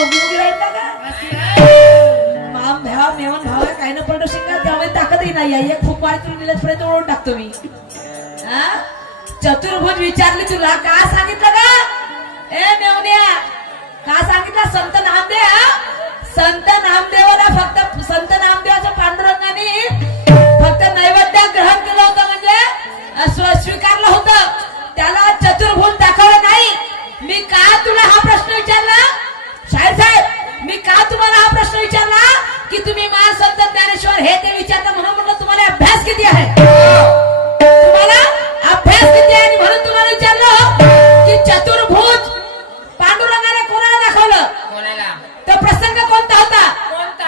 उगी उगी राहील का माम भाव मेवण भाव काय न पडतो शिंगा त्यामध्ये ताकदही नाही आहे एक खूप वाढ तुम्ही निलजपर्यंत ओळून टाकतो मी हा चतुर्भुज विचारली तुला का सांगितलं का ए मेवण्या का सांगितलं संत नामदेवाला फक्त संत नामदेवाचं पांडुरंगाने फक्त नैवेद्य ग्रहण केलं होतं म्हणजे स्वीकारलं होतं त्याला चतुर्भुज दाखवलं नाही मी का तुला हा प्रश्न विचारला शाहीर साहेब मी का तुम्हाला हा प्रश्न विचारला की तुम्ही महान संत ज्ञानेश्वर हे ते विचारता म्हणून म्हटलं तुम्हाला अभ्यास किती आहे तुम्हाला अभ्यास किती आहे म्हणून तुम्हाला विचारलं की चतुर्भुज पांडुरंगाने कोणाला दाखवलं तो प्रसंग कोणता होता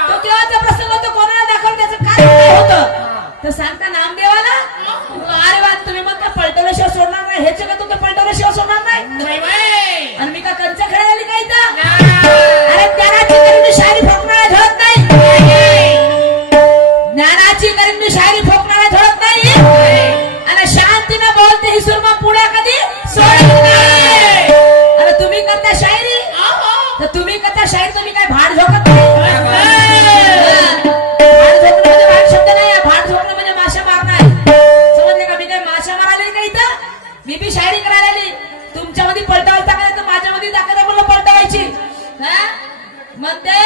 तो केव्हाचा प्रसंग होता कोणाला दाखवलं त्याचं कारण काय होतं तर सांगता नामदेवाला अरे वा तुम्ही मग का पलटवल्याशिवाय सोडणार नाही हेच का तुमचं पलटवल्याशिवाय सोडणार नाही आणि मी का कंच खेळायला काय इथं अरे ज्ञानाची करीन शायरी फोकणारा झळत नाही ज्ञानाची करीन शायरी फोकणारा झळत नाही आणि शांतीनं बोलते ही सुरमा पुढे कधी सोडत नाही अरे तुम्ही करता शायरी तर तुम्ही करता शायरी तुम्ही काय भाड झोकत नाही भाड झोकणं म्हणजे भाड शब्द नाही भाड झोकणं म्हणजे माशा मारणं आहे समजले का मी काय माशा मारायला का इथं मी बी शायरी करायला आली तुमच्यामध्ये पलटावलं टाकायला तर माझ्यामध्ये दाखवलं म्हणलं पलटवायची म्हणते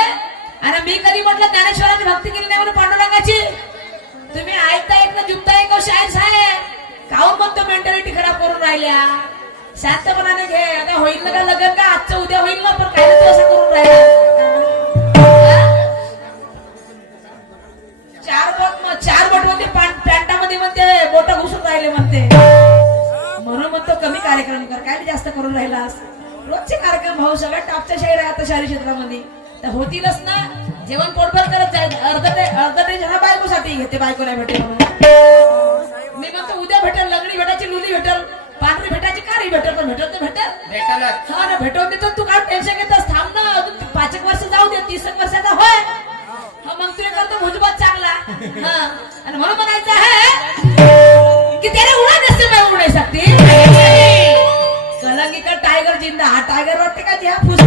आणि मी कधी म्हटलं ज्ञानेश्वरांनी भक्ती केली नाही म्हणून पांडुरंगाची तुम्ही ऐकता एक ना जुमता एक शाहीर साहेब काहून म्हणतो मेंटॅलिटी खराब करून राहिल्या शांतपणाने घे आता होईल ना का लगन का आजचं उद्या होईल ना पण काय तू असं करून राहिला चार बोट मध्ये पॅन्टामध्ये म्हणते बोट घुसून राहिले म्हणते म्हणून म्हणतो कमी कार्यक्रम कर काय जास्त करून राहिलास रोजचे कार्यक्रम भाऊ सगळ्यात टॉपच्या शाहीर आहे आता शहरी क्षेत्रामध्ये तर होतीलच ना जेवण पोटभर करत जाईल अर्ध ते जरा बायकोसाठी घेते बायको नाही भेटेल म्हणून मी म्हणतो उद्या भेटेल लंगडी भेटायची लुली भेटेल पांढरी भेटायची कारी भेटेल पण भेटत नाही भेटेल हा ना भेटवून देतो तू काय टेन्शन घेतोस थांब ना अजून 5 वर्ष जाऊ दे 30 वर्षाचा होय हा मग तू करतो भुजबत चांगला हा आणि म्हणून म्हणायचं आहे की त्याने उडा नसते मैं उडू नाही सकती कलंगी का टायगर जिंदा हा टायगर वाटते का जी हा फुस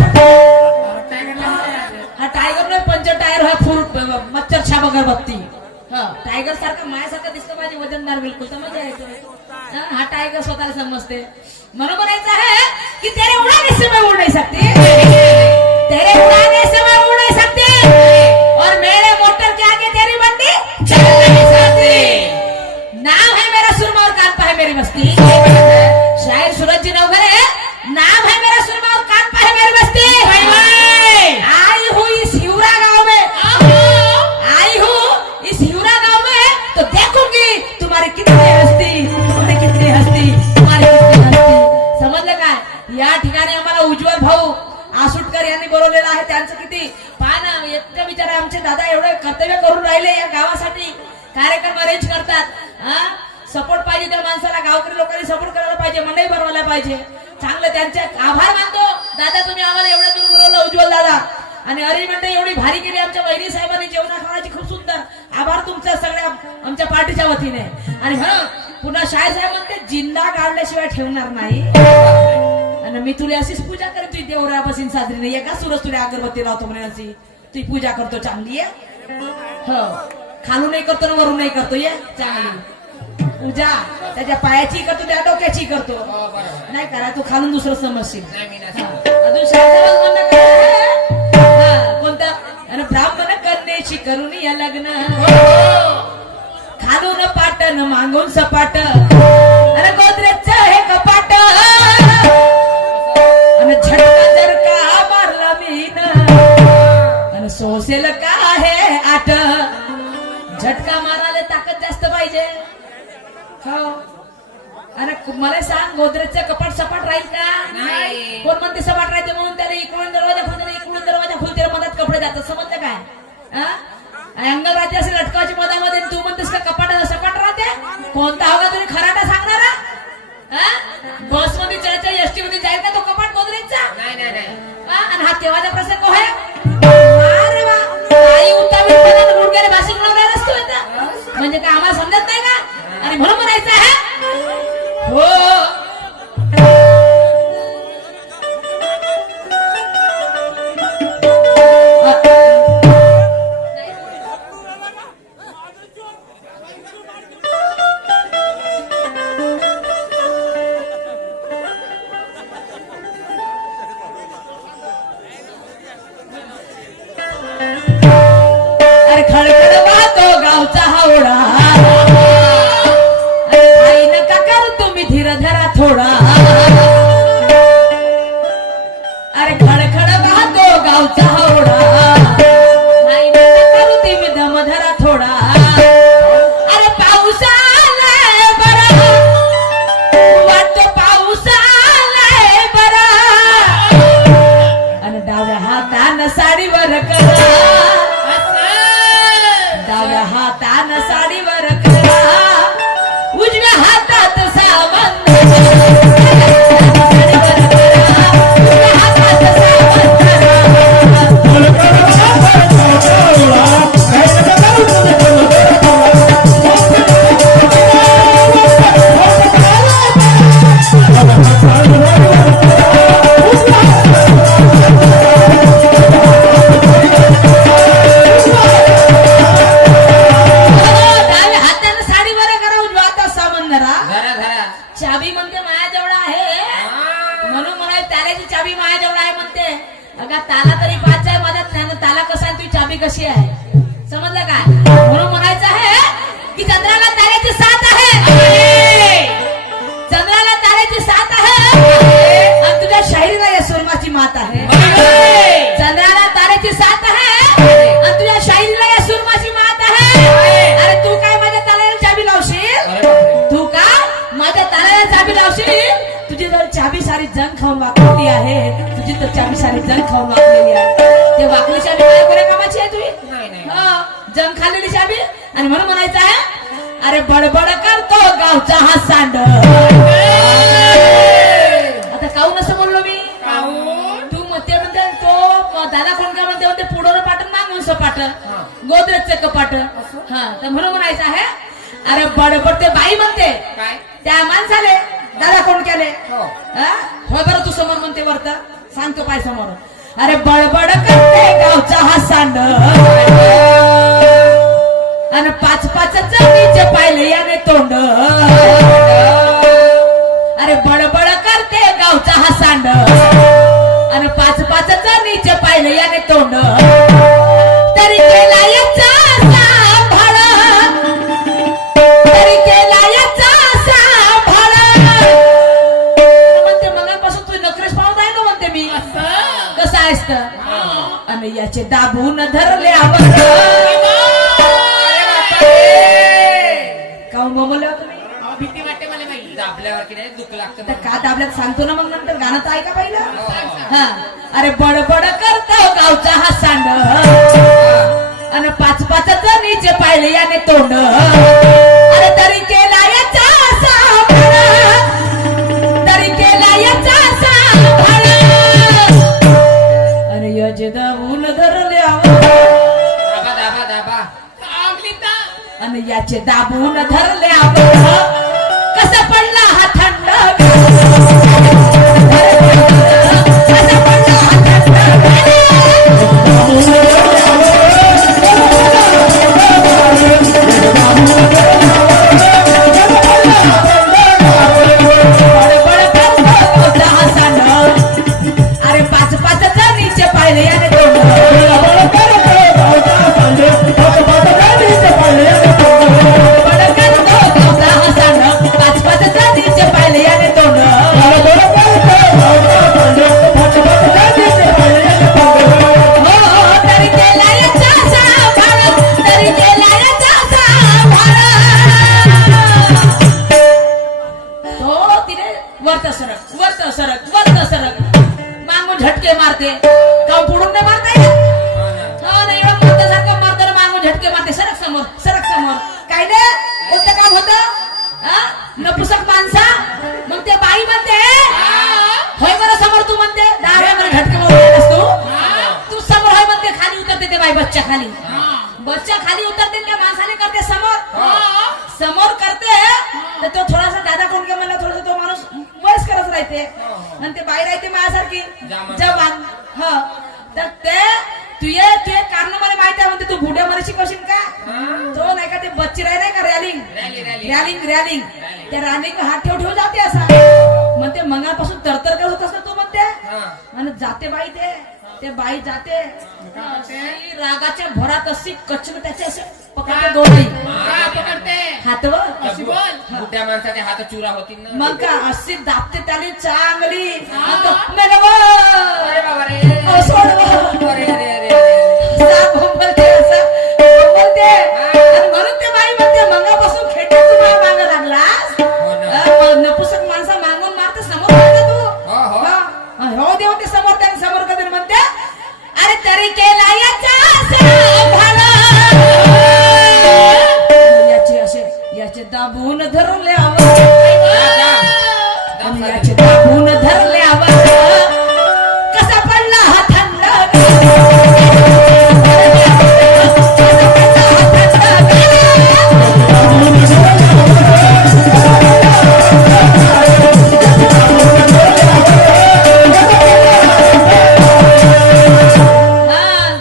हा टायगर नाही पंच टायर हा फुल मच्छर छाप अगरबत्ती हा टायगर सारखा मायासारखा दिसतो माझी वजनदार बिलकुल तर मजा येतो हा टायगर स्वतःला समजते म्हणून म्हणायचं आहे की तेरे उड़ाने से मैं उड़ नहीं सकती तेरे उड़ाने से मैं उड़ नहीं सकती और मेरे मोटर के आगे तेरी बंदी चल नहीं सकती नाम है मेरा सुरमा और कान पा है मेरी बस्ती शायर सूरज जी नवघरे नाम है मेरा सुरमा और कान पा है मेरी बस्ती आई हूँ इस हिवरा गांव में आई हूँ इस हिवरा गांव में तो देखूंगी तुम्हारी कितनी हस्ती तुम्हारी कितनी हस्ती समजलं काय या ठिकाणी आम्हाला उज्ज्वल भाऊ आसुटकर यांनी बोलवलेलं आहे त्यांचं किती पाहना इतकं विचार आमचे दादा एवढे कर्तव्य करून राहिले या गावासाठी कार्यक्रम अरेंज करतात सपोर्ट पाहिजे त्या माणसाला गावकरी लोकांनी सपोर्ट करायला पाहिजे मंडई भरवायला पाहिजे चांगलं त्यांचे आभार मानतो दादा तुम्ही आम्हाला एवढं दूर बोलवलं उज्ज्वल दादा आणि अरे मंडई एवढी भारी केली आमच्या वहिनी साहेबांनी जेवणा खाण्याची खूप सुंदर आभार तुमच्या सगळ्या आमच्या पार्टीच्या वतीने आणि म्हणून पुन्हा शाहीर साहेब म्हणते जिंदा गाडल्याशिवाय ठेवणार नाही आणि मी तुला अशीच पूजा करेन तुझी देवरा बसीन साजरी नाही एका सुरस तुला अगरबत्ती लावतो म्हणे अशी तुझी पूजा करतो चांगली आहे हो खालून नाही करतो ना वरून नाही करतो ये चांगली पूजा त्याच्या पायाची करतो त्या डोक्याची करतो नाही करा तू खालून दुसरं समजशील अजून शाहीर कोणता आणि ब्राह्मण कन्येची करून या लग्न खालून पाटन मागून सपाट अरे गोदरेजचं हे कपाट आणि झटका जर का मारला मीन आणि सोसेल का हे आट झटका मारायला ताकद जास्त पाहिजे हो अरे मला सांग गोदरेजचं कपाट सपाट राहील का नाही कोण म्हणते सपाट राहते म्हणून त्याने इकडून दरवाजा खोलते इकडून दरवाजा खोलते मधात कपडे जातात समजलं काय अंगल राहते असे लटकावाची मधामध्ये तू म्हणतेस का कपाट सपाट राहते कोणता होगा तुम्ही खराटा सांगणारा बस मध्ये चर्चा एसटी मध्ये जाईल का तो कपाट गोदरेजचा आणि हा केव्हाचा प्रसंग आहे अरे वा आई उत्तावी गुडघ्याने भाषण लावलेला असतो म्हणजे काय आम्हाला समजत नाही का आणि म्हणून म्हणायचं आहे हो चाबी म्हणते माझ्याजवळ आहे म्हणून म्हणाले ताल्याची चाबी माझ्याजवळ आहे म्हणते. अगं ताला तरी पाच आहे माझा ताला कसा आहे तुझी चाबी कशी आहे समजलं काय. म्हणून म्हणायचं आहे की चंद्राला ताऱ्याची साथ आहे, चंद्राला ताऱ्याची साथ आहे आणि तुझ्या शाहिरीला या सुरमाची मात आहे. चंद्राला ताऱ्याची साथ आहे आणि तुझ्या शाहिरीला या सुरमाची मात आहे. अरे तू काय माझ्या ताल्याला चाबी लावशील, तू का माझ्या ताल्याला चाबी लावशील. तुझी जर चाबी सारी जंग खाऊन वाकलेली आहे, तुझी तर चाबी सारी जंग खाऊन वाकलेली आहे. ते वाकली चाबी काय कोण्या कामाची आहे तुझी, जंग खाल्लेली चाबी. आणि म्हणून म्हणायचं आहे अरे बडबड करतो गावचा हा सांड. आता काहून असं बोललो मी, तू म्हणते तो दादा कोण काय म्हणते म्हणते पुढं पाठ मागून सपाट गोदरेजचे कपाट. हा तर म्हणून म्हणायचं आहे अरे बडबड ते बाई म्हणते त्या माणसाले दादा कोण केले होय बरं तू समोर म्हणते वरत सांगतो पाय समोर. अरे बडबड करते गावचा हा सांड आणि पाच पाच जमिनीचे पाहिले याने तोंड. अरे बडबड करते गावचा हा सांड आणि पाच पाच जमिनीचे पाहिले याने तोंड. तरी केला याचा सांभाळ, तरी केला याचा सांभाळ. म्हणते मगापासून तू नखरेश पाहून राहिलो म्हणते मी कसं आहेस तर. आणि याचे दाबून धरल्यावर काहून बोलले तुम्ही, भीती वाटते मला बाई. दाबल्यावर की नाही दुःख लागतं का दाबल्यात सांगतो ना मग नंतर गाणं तर ऐका पहिलं. हा अरे बडबड करतो गावचा हा सांड आणि पाच पाच जणीचे पाहिले याने तोंड. अरे तरी केला याचा सांभाळ, तरी केला याचा सांभाळ. अरे याचे दाबून धरल्यावर दाबा दाबा दाबा आणि याचे दाबून धरल्यावर कसा पडला हा थंड, कसा पडला हा थंड. अरे पाच पाच जणीचे पाहिले याने तोंड. पाच पाच जणीचे पाहिले याने तोंड. तरी केला याचा सांभाळ, तरी केला याचा सांभाळ. तो तिने वरत सरक वरत सरक वरत सरक मागून झटके मारते का पुढून नाही मारता येत. नाही एवढं मोठ्यासारखं मारताना मागून झटके मारते. सरक समोर सरक समोर. काय नाही कोणतं काम होतं नपुसक माणसा. मग ते बाई म्हणते होय बरं समोर तू म्हणते डाव्या मला झटके मारतेस तू समोर होय म्हणते. खाली उतरते ते बाई बच्चा खाली, बच्चा खाली उतरते त्या माणसाने करते समोर, समोर करते तर तो थोडासा दादा कोण काय म्हणला थोडासा तो माणूस वयस्करच राहते आणि ते बाई राहते माझ्यासारखी जवान. ह तर ते तुझे तुझे कारण मला माहिती आहे म्हणते तू बुड्या मराठी शिकवशील का. तो नाही का ते बच्ची नाही का रॅलिंग रॅलिंग रॅलिंग त्या रॅलिंग हात ठेव ठेव जाते असा म्हणते मंगापासून तरतर करत होतास ना तू म्हणते. आणि जाते बाई ते बाई जाते रागाच्या भरात अशी कचन त्याच्या असे पकडते दोन्ही हातवर मोठ्या माणसाचे हात चुरा होतील ना. मग का अशी दाबते त्याने चांगली म्हणून ते बाई म्हणते मंगापासून खेटे तुम्हाला मागं लागलास. नपुसक माणसा मागून मारते समोर हो देव ते समोर त्याने समोर कधी म्हणते अरे तरी केला याचा सांभाळ. याचे असे याचे दाबून धरल्यावर आणि याचे दाबून धरल्यावर कसा पडला हा थंड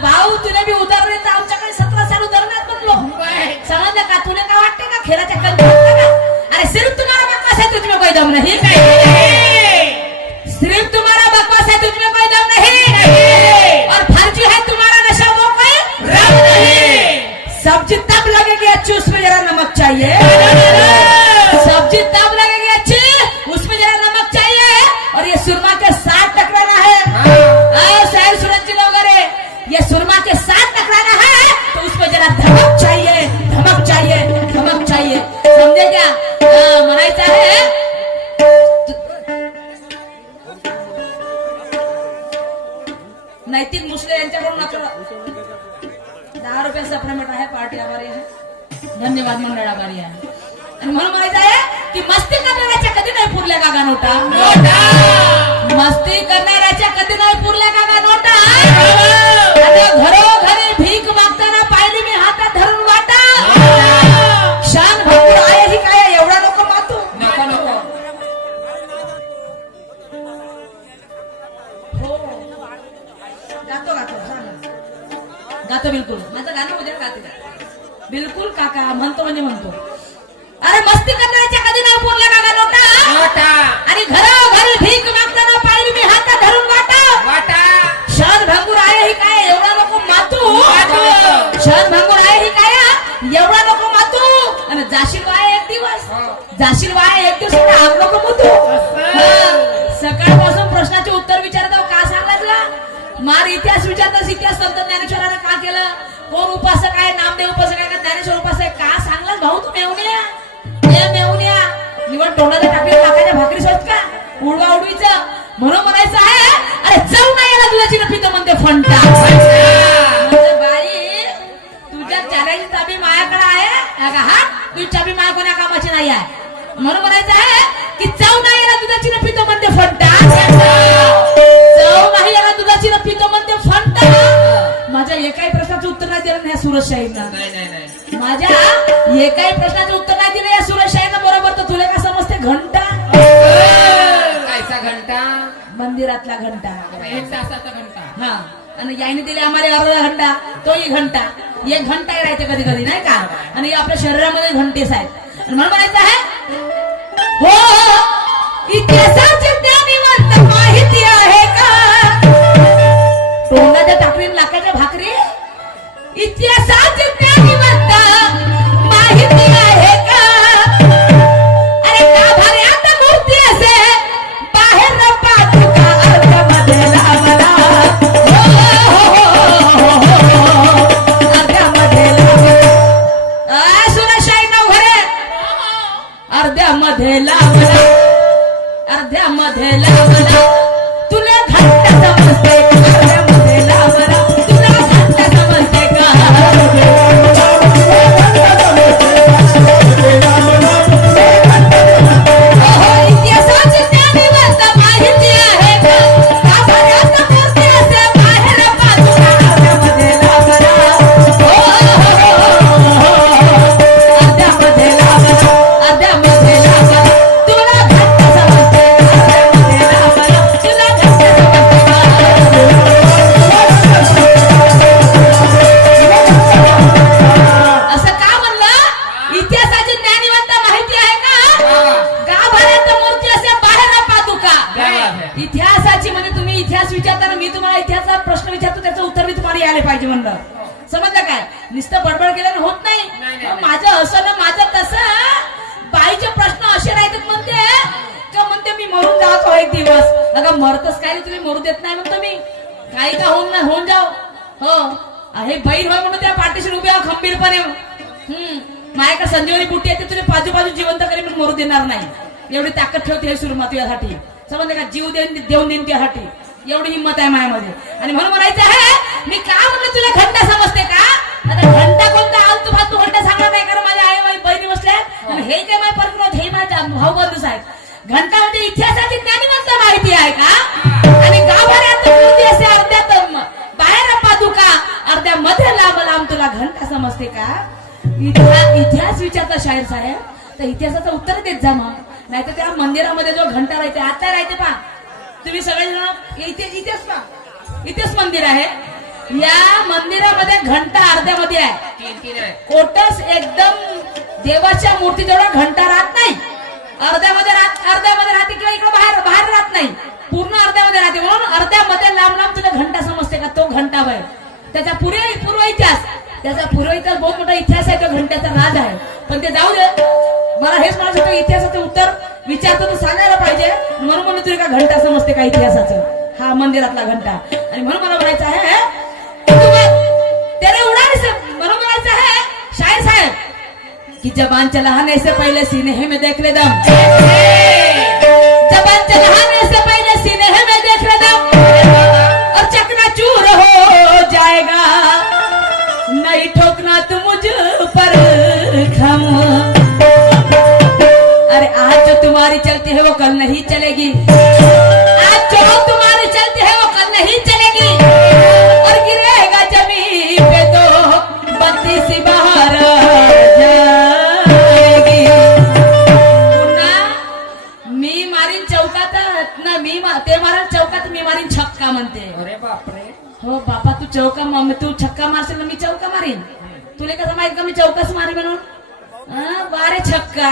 भाऊ तुला मी उदाहरण तर आमच्याकडे 17 साल उदाहरणात बघलो समजलं का तुला काय वाटते का खेळाच्या कंटाळा का अरे सिर्फ तुम्हारा बकवास है तुझमें कोई दम नहीं सिर्फ तुम्हारा बकवास है तुझमें कोई दम नहीं और फर्जी है तुम्हारा नशा वो कोई रंग नहीं सब्जी तब लगेगी अच्छी उसमें जरा नमक चाहिए सब्जी तब लगेगी अच्छी उसमें जरा नमक चाहिए और ये सुरमा के साथ टकराना है शहर सूरज वगैरह ये सुरमा के साथ टकराना है तो उसमें जरा धमक चाहिए धमक चाहिए धमक चाहिए समझे क्या म्हणायचं आहे नैतिक मुसले यांच्याकडून आपल्याला 10 रुपये सप्लिमेंट आहे पार्टी आभारी आहे धन्यवाद मंडळ आभारी आहे आणि म्हणून म्हणायचं आहे की मस्ती करणाऱ्याच्या कधी नाही पुरल्या काका नोटा मस्ती करणाऱ्याच्या कधी नाही पुरल्या काका नोटा घरोघरी भीक मागताना पाहिली मी हातात धरून वाटा शान भरपूर आहे ही काय एवढा नको मातू नको नको हो गातो गातो सांग गातो बिलकुल माझं गाणं उद्या गाते बिलकुल काका म्हणतो म्हणजे म्हणतो अरे मस्ती करण्याच्या कधी नाही पुरल्या काका नोटा नोटा आणि घरोघरी भीक मागताना पाहिली मी हातात धरून वाटा वाटा शान भरपूर आहे ही काय एवढा नको मातू शान भरपूर आहे ही काय एवढा नको मातू आणि जाशील वाय एक दिवस जाशील वाय एक दिवस आग नको मुतू सकाळपासून प्रश्नाचे उत्तर विचारत आहो का सांगायचं मार इतिहास विचारतास इतिहास संत ज्ञानेश्वरानं का केलं कोण उपासक आहे नामदेव उपासक आहे का ज्ञानेश्वर उपासक आहे का सांगलास भाऊ तू मेवण्या मेवण्या निवड तोंडाला टाकली लाखाच्या भाकरी सोच का उडवा उडवीचं म्हणून म्हणायचं आहे अरे जाऊ नाही याला दुधाची नफी तर म्हणते फंटा बाई तुझ्या चालायची चाबी माझ्याकडे आहे हा तुझी चाबी माझ्या कोणा कामाची नाही आहे म्हणून म्हणायचं आहे की जाऊ नाही याला दुधाची नफी तर म्हणते फंटा जाऊ नाही याला दुधाची नफी तर म्हणते फंटा माझ्या एकाही प्रश्नाचं उत्तर नाही दिलं ह्या सुरज शाहीनं नाही माझ्या एकाही प्रश्नाचं उत्तर नाही दिलं या सुरज शाहीनं बरोबर तर तुला काय समजते घंटा कायचा घंटा मंदिरातला घंटा 1 तासाचा घंटा हा आणि याने दिले आम्हाला अर्धा घंटा तोही घंटा एक घंटा राहते कधी कधी नाही का आणि आपल्या शरीरामध्ये घंटेच आहेत आणि म्हणून म्हणायचं आहे हो इतिहासाचे ज्ञानीवंत माहिती आहे का तोंडाच्या टाकली लाखाच्या भाकरी इतिहासाचे ज्ञानीवंत माहिती आहे का अरे गाभाऱ्यात मूर्ती असे बाहेर पाठका अर्ध्यामध्ये लावला अर्ध्यामध्ये लावला सुरशाही नवघरे अर्ध्यामध्ये लावला अर्ध्यामध्ये लावला तुला घंटा समजते अर्ध्यामध्ये लावला तुला घंटा समजते का इतिहासाची ज्ञानीवंत माहिती आहे का गाभाऱ्यात मूर्ती असे बाहेर पाठका अर्ध्यामध्ये लावला अर्ध्यामध्ये लावला अर्ध्यामध्ये लावला तुला घंटा समजते अर्ध्यामध्ये लावला तुला घंटा असं का म्हणलं इतिहासाची ज्ञानीवंत माहिती आहे का गाभाऱ्यात मूर्ती असे बाहेर पादुका इतिहासाची म्हणजे तुम्ही इतिहास विचारताना मी तुम्हाला इतिहासाचा प्रश्न विचारतो त्याचं उत्तर मी तुम्हाला यायला पाहिजे म्हणलं समजलं काय नुसतं बडबड केल्यानं होत नाही माझं असं ना माझं तसं बाईचे प्रश्न असे राहतात म्हणते का म्हणते मी मरून जातो एक दिवस अगं मरतच काय तुम्ही मरू देत नाही म्हणतो मी काही का होऊन जाओ हो हे बहीण होय म्हणून त्या पाठीशी उभे आहो खंबीरपणे माझ्याकडे संजीवनी बुट्टी येते तुला बाजू जिवंत करी मी मरू देणार नाही एवढी ताकद ठेवते हे सुरुवात तुझ्यासाठी समजलं का जीव देऊन देईन त्यासाठी एवढी हिंमत आहे मायामध्ये आणि म्हणून म्हणायचं आहे मी का म्हणलं तुला घंटा समजते का आता घंटा कोणता आलतू फालतू घंटा सांगणार नाही कारण माझ्या आई माझी बहिणी बसल्या आणि हे काय माझ्या परत हे माझ्या भाऊ बंधूच आहेत घंटा म्हणजे इतिहासाची ज्ञानीवंत माहिती आहे का? आणि गाभाऱ्यात मूर्ती असे अर्ध्यात बाहेर पादुका अर्ध्या मध्ये लांब लांब तुला घंटा समजते का? इतिहास विचारता शाहीर साहेब तर इतिहासाचं उत्तर देत जा मग. नाहीतर त्या मंदिरामध्ये जो घंटा राहते आता राहते पा तुम्ही सगळेजण इथेच पा इथेच मंदिर आहे. या मंदिरामध्ये घंटा अर्ध्यामध्ये आहे. तीन आहे. कोटस एकदम देवाच्या मूर्ती जेवढा घंटा राहत नाही. अर्ध्यामध्ये राहते किंवा इकडे बाहेर राहत नाही. पूर्ण अर्ध्यामध्ये राहते. म्हणून अर्ध्यामध्ये लांब लांब तुला घंटा समजते का? तो घंटा वय त्याचा पूर्व इतिहास बहुत मोठा इतिहास आहे. तो घंट्याचा राज आहे. पण ते जाऊ दे. मला हेच म्हणायचं होतं इतिहासाचं उत्तर विचारतो तू सांगायला पाहिजे. म्हणून तुला का घंटा समजते का इतिहासाचं? हा मंदिरातला घंटा. आणि म्हणून मला म्हणायचं आहे तेरे उड़ाने से म्हणून म्हणायचं आहे शाहीर साहेब कि जबान चलाने से पहले सीने में देख ले दम. जबान चलाने से पहले सीने में देख ले दम और चकनाचूर हो जाएगा. नहीं ठोकना तू मुझ पर खम. अरे आज जो तुम्हारी चलती है वो कल नहीं चलेगी. आज जो तुम्हारी चलती है वो कल नहीं चलेगी. और गिरेगा जमीन पे तो बत्ती सी बाहर जाएगी. पुन्हा मी मारीन चौकात ना ते मारीन चौकात मी मारीन छक्का म्हणते. अरे बापरे. हो बापा तू तू छक्का मारशील ना मी चौका मारीन. तुला कसं माहित का मी चौकाच मारी म्हणून? बारे छक्का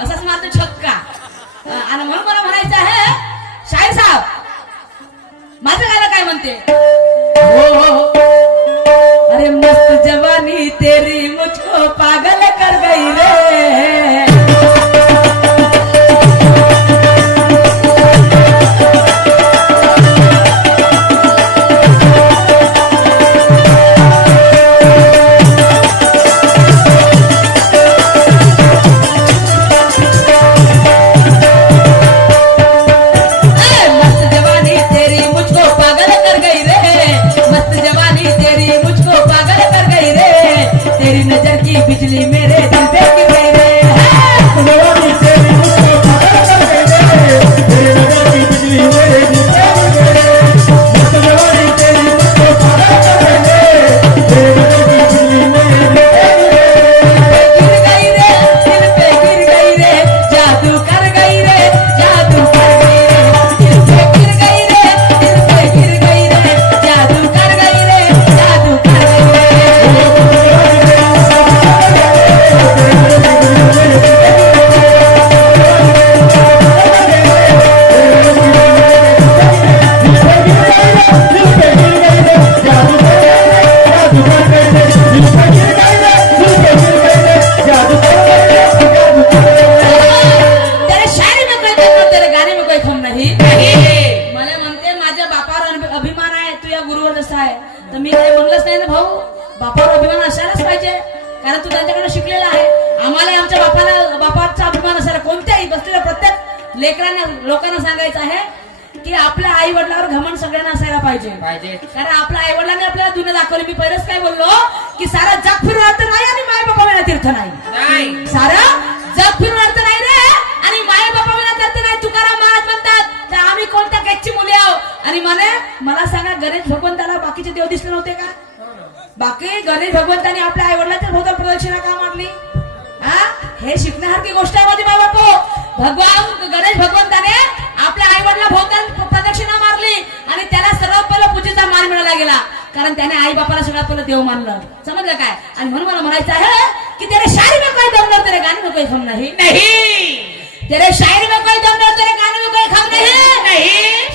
असाच मारतो छक्का. आणि म्हणून मला म्हणायचं आहे शाहीर साहेब माझं गाणं काय म्हणते? हो अरे मस्त जवानी तेरी मुझको पागल कर गई रे. बिजली मेरे दिल पे गिर गई रे. जवानी तेरी मुझको पागल कर गई रे. तेरी नजर की बिजली मेरे दिल पे गिर गई रे. जवानी तेरी मुझको पागल कर गई रे. तेरी नजर की बिजली मेरे दिल पे गिर गई रे. दिल पे गिर गई रे. जादू कर गई रे. जादू कर गई रे. दिल पे गिर गई रे. दिल पे गिर गई रे. जादू कर गई रे. जादू कर गई रे. मी काही म्हणलंच नाही ना भाऊ. बापावर अभिमान असायलाच पाहिजे कारण तू त्यांच्याकडे शिकलेला आहे. आम्हाला आमच्या बापाचा अभिमान असायला कोणत्याही बसलेल्या प्रत्येक लेकरांना लोकांना सांगायचं आहे की आपल्या आई वडिलांवर घमंड सगळ्यांना असायला पाहिजे. कारण आपल्या आई वडिलांनी आपल्याला दुनिया दाखवली. मी पहिलेच काय बोललो की सारा जग फिरून अर्थ नाही आणि माय बापा विना तीर्थ नाही. सारा जग फिरून अर्थ नाही रे आणि माय बापा विना तीर्थ नाही. तुकाराम महाराज म्हणतात तर आम्ही कोणत्या गॅसची मुले आहो. आणि मला सांगा गणेश भगवंताला बाकीचे देव दिसले नव्हते का? बाकी गणेश भगवंतांनी आपल्या आई वडिलांच्या भोवताल प्रदक्षिणा का मारली? हे शिकण्यासारखी गोष्ट आहे माझी बाबा. भगवान गणेश भगवंताने आपल्या आई वडिला भोवताल प्रदक्षिणा मारली आणि त्याला सर्वात पहिला पूजेचा मान मिळाला गेला कारण त्याने आई बापाला सगळ्यात पहिलं देव मानलं. समजलं काय? आणि म्हणून मला म्हणायचं आहे की तेरे शायरी में कोई दम नहीं, तेरे गाने में कोई खम नहीं. तेरे शायरी में कोई दम नहीं, तेरे गाने में कोई खम नहीं.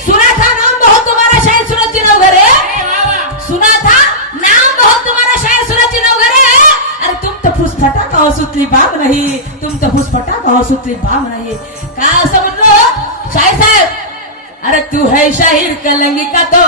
सुना था नाम बहुत तुम्हारा शायर सूरज जी नवघरे. सुना था नाम बहुत तुम्हारा शायर सूरज जी नवघरे. अरे तुम तो फुसफटा का सुतली बाम नहीं. तुम तो फुसफटा का सुतली बाम नहीं. का असं म्हणलो शाहीर साहेब? अरे तू है शाहीर कलंगी का तो